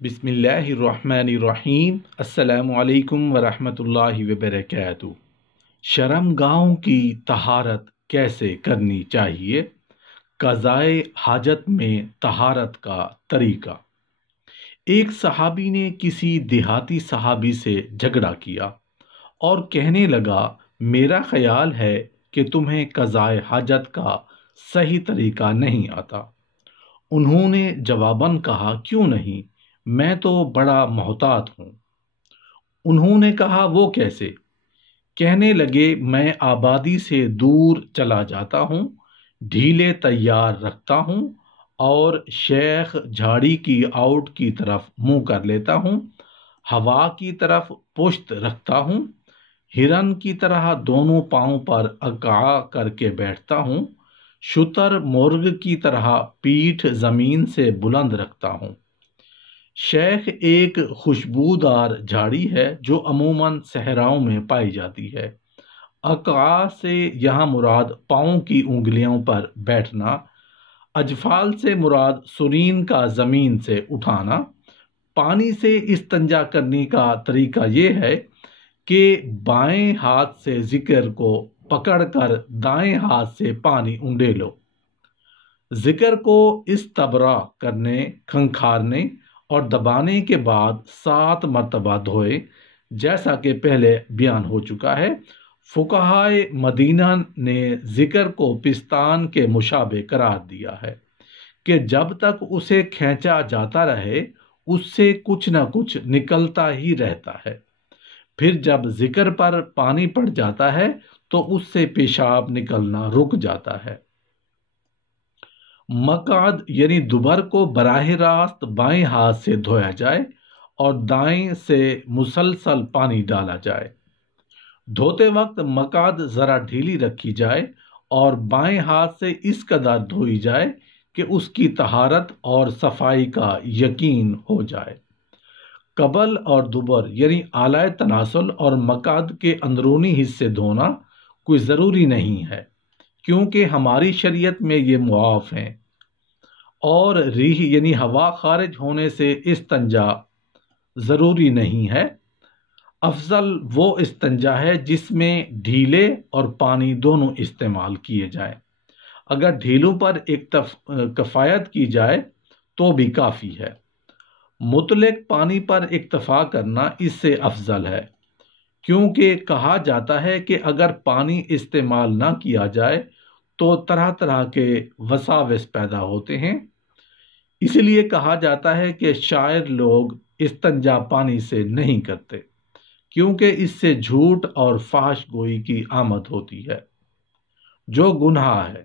بسم اللہ الرحمن الرحیم۔ السلام علیکم ورحمۃ اللہ وبرکاتہ۔ شرمگاہوں کی طہارت کیسے کرنی چاہیے؟ قضائے حاجت میں طہارت کا طریقہ۔ ایک صحابی نے کسی دیہاتی صحابی سے جھگڑا کیا اور کہنے لگا، میرا خیال ہے کہ تمہیں قضائے حاجت کا صحیح طریقہ نہیں آتا۔ انہوں نے جواباً کہا، کیوں نہیں، میں تو بڑا محتاط ہوں۔ انہوں نے کہا، وہ کیسے؟ کہنے لگے، میں آبادی سے دور چلا جاتا ہوں، ڈھیلے تیار رکھتا ہوں اور شیخ جھاڑی کی آؤٹ کی طرف منہ کر لیتا ہوں، ہوا کی طرف پشت رکھتا ہوں، ہرن کی طرح دونوں پاؤں پر اکڑا کر کے بیٹھتا ہوں، شتر مرغ کی طرح پیٹھ زمین سے بلند رکھتا ہوں۔ شیخ ایک خوشبودار جھاڑی ہے جو عموماً صحراؤں میں پائی جاتی ہے۔ اکڑا سے یہاں مراد پاؤں کی انگلیوں پر بیٹھنا، اجفال سے مراد سرین کا زمین سے اٹھانا۔ پانی سے استنجا کرنے کا طریقہ یہ ہے کہ بائیں ہاتھ سے ذکر کو پکڑ کر دائیں ہاتھ سے پانی انڈیلو۔ ذکر کو استبرا کرنے، کھنکھارنے اور دبانے کے بعد 7 مرتبہ دھوئے، جیسا کہ پہلے بیان ہو چکا ہے۔ فقہائے مدینہ نے ذکر کو پستان کے مشابہ قرار دیا ہے کہ جب تک اسے کھینچا جاتا رہے اس سے کچھ نہ کچھ نکلتا ہی رہتا ہے، پھر جب ذکر پر پانی پڑ جاتا ہے تو اس سے پیشاب نکلنا رک جاتا ہے۔ مقعد یعنی دوبر کو براہ راست بائیں ہاتھ سے دھویا جائے اور دائیں سے مسلسل پانی ڈالا جائے۔ دھوتے وقت مقعد ذرا ڈھیلی رکھی جائے اور بائیں ہاتھ سے اس قدر دھوئی جائے کہ اس کی طہارت اور صفائی کا یقین ہو جائے۔ قبل اور دبر یعنی اعلی تناسل اور مقعد کے اندرونی حصے دھونا کوئی ضروری نہیں ہے، کیونکہ ہماری شریعت میں یہ معاف ہیں، اور ریح یعنی ہوا خارج ہونے سے استنجا ضروری نہیں ہے۔ افضل وہ استنجا ہے جس میں ڈھیلے اور پانی دونوں استعمال کیے جائیں۔ اگر ڈھیلوں پر ایک کفایت کی جائے تو بھی کافی ہے۔ مطلق پانی پر اکتفا کرنا اس سے افضل ہے، کیونکہ کہا جاتا ہے کہ اگر پانی استعمال نہ کیا جائے تو طرح طرح کے وساوس پیدا ہوتے ہیں۔ اس لیے کہا جاتا ہے کہ شاعر لوگ استنجا پانی سے نہیں کرتے، کیونکہ اس سے جھوٹ اور فحش گوئی کی آمد ہوتی ہے، جو گناہ ہے۔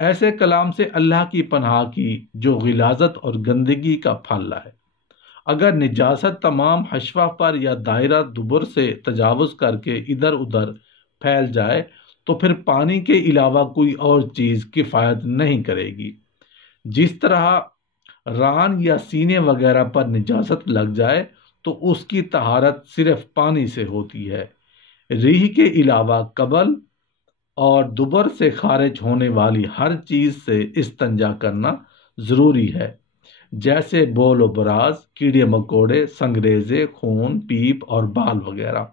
ایسے کلام سے اللہ کی پناہ کی جو غلاظت اور گندگی کا پھل ہے۔ اگر نجاست تمام حشفہ پر یا دائرہ دبر سے تجاوز کر کے ادھر ادھر پھیل جائے تو پھر پانی کے علاوہ کوئی اور چیز کفایت نہیں کرے گی۔ جس طرح ران یا سینے وغیرہ پر نجاست لگ جائے تو اس کی طہارت صرف پانی سے ہوتی ہے۔ ریح کے علاوہ قبل اور دبر سے خارج ہونے والی ہر چیز سے استنجا کرنا ضروری ہے، جیسے بول و براز، کیڑے مکوڑے، سنگریزے، خون، پیپ اور بال وغیرہ۔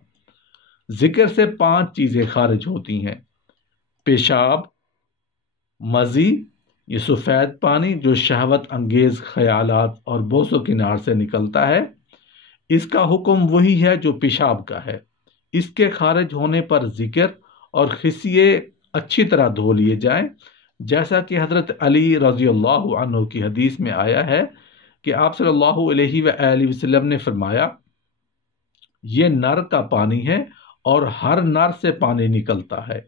ذکر سے 5 چیزیں خارج ہوتی ہیں: پیشاب، مزی، یہ سفید پانی جو شہوت انگیز خیالات اور بوس و کنار سے نکلتا ہے، اس کا حکم وہی ہے جو پیشاب کا ہے۔ اس کے خارج ہونے پر ذکر اور خصیے اچھی طرح دھو لیے جائیں، جیسا کہ حضرت علی رضی اللہ عنہ کی حدیث میں آیا ہے کہ آپ صلی اللہ علیہ وآلہ وسلم نے فرمایا، یہ نر کا پانی ہے اور ہر نر سے پانی نکلتا ہے،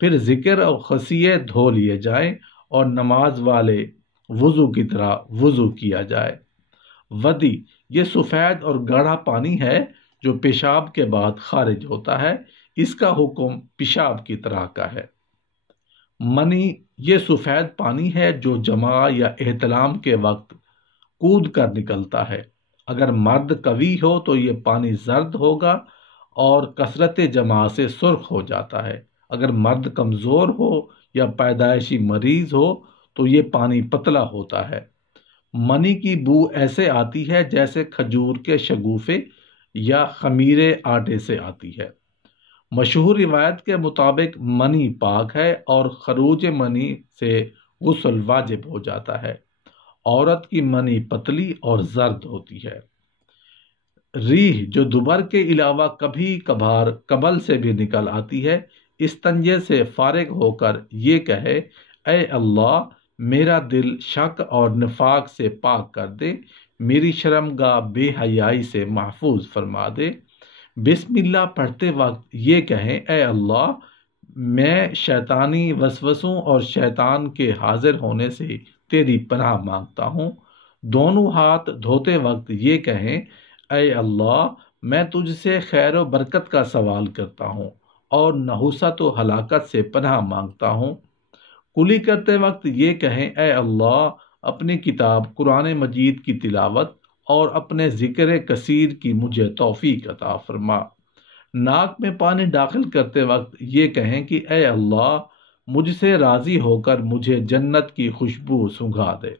پھر ذکر اور خصیے دھو لیے جائیں اور نماز والے وضو کی طرح وضو کیا جائے۔ ودی، یہ سفید اور گاڑھا پانی ہے جو پیشاب کے بعد خارج ہوتا ہے، اس کا حکم پیشاب کی طرح کا ہے۔ منی، یہ سفید پانی ہے جو جماع یا احتلام کے وقت کود کر نکلتا ہے۔ اگر مرد قوی ہو تو یہ پانی زرد ہوگا اور کثرت جماع سے سرخ ہو جاتا ہے۔ اگر مرد کمزور ہو یا پیدائشی مریض ہو تو یہ پانی پتلا ہوتا ہے۔ منی کی بو ایسے آتی ہے جیسے کھجور کے شگوفے یا خمیرے آٹے سے آتی ہے۔ مشہور روایت کے مطابق منی پاک ہے اور خروج منی سے غسل واجب ہو جاتا ہے۔ عورت کی منی پتلی اور زرد ہوتی ہے۔ ریح جو دوبر کے علاوہ کبھی کبھار قبل سے بھی نکل آتی ہے، استنجے سے فارغ ہو کر یہ کہے، اے اللہ میرا دل شک اور نفاق سے پاک کر دے، میری شرمگاہ بے حیائی سے محفوظ فرما دے۔ بسم اللہ پڑھتے وقت یہ کہیں، اے اللہ میں شیطانی وسوسوں اور شیطان کے حاضر ہونے سے تیری پناہ مانگتا ہوں۔ دونوں ہاتھ دھوتے وقت یہ کہیں، اے اللہ میں تجھ سے خیر و برکت کا سوال کرتا ہوں اور نحوست و ہلاکت سے پناہ مانگتا ہوں۔ کلی کرتے وقت یہ کہیں، اے اللہ اپنی کتاب قرآن مجید کی تلاوت اور اپنے ذکر کثیر کی مجھے توفیق عطا فرما۔ ناک میں پانی داخل کرتے وقت یہ کہیں کہ اے اللہ مجھ سے راضی ہو کر مجھے جنت کی خوشبو سونگھا دے۔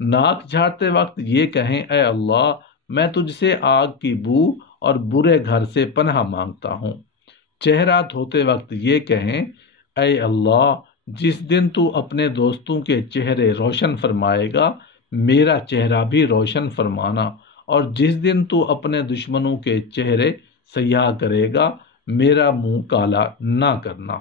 ناک جھاڑتے وقت یہ کہیں، اے اللہ میں تجھ سے آگ کی بو اور برے گھر سے پناہ مانگتا ہوں۔ چہرہ دھوتے وقت یہ کہیں، اے اللہ جس دن تو اپنے دوستوں کے چہرے روشن فرمائے گا میرا چہرہ بھی روشن فرمانا، اور جس دن تو اپنے دشمنوں کے چہرے سیاہ کرے گا میرا منہ کالا نہ کرنا۔